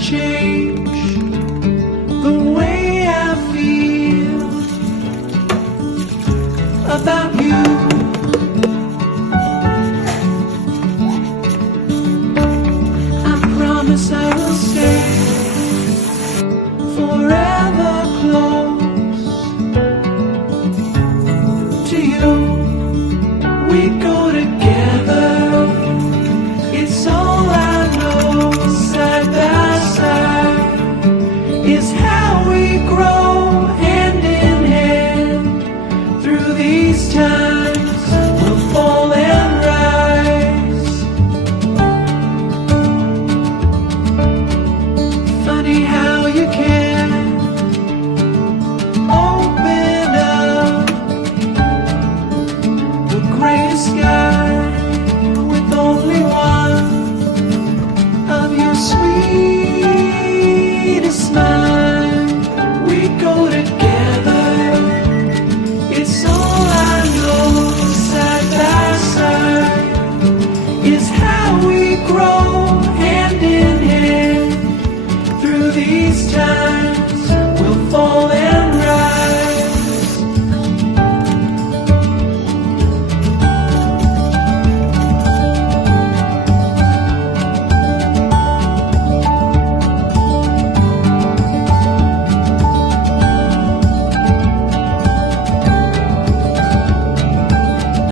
change the way I feel about you. I promise I will stay forever close to you. We go together, it's all I know. Side by side is how we grow, hand in hand through these times. We'll fall and rise. Funny how you can open up the gray sky with only one of your sweetest smile. We go together, it's all I know. Side by side is how we grow, hand in hand through these times.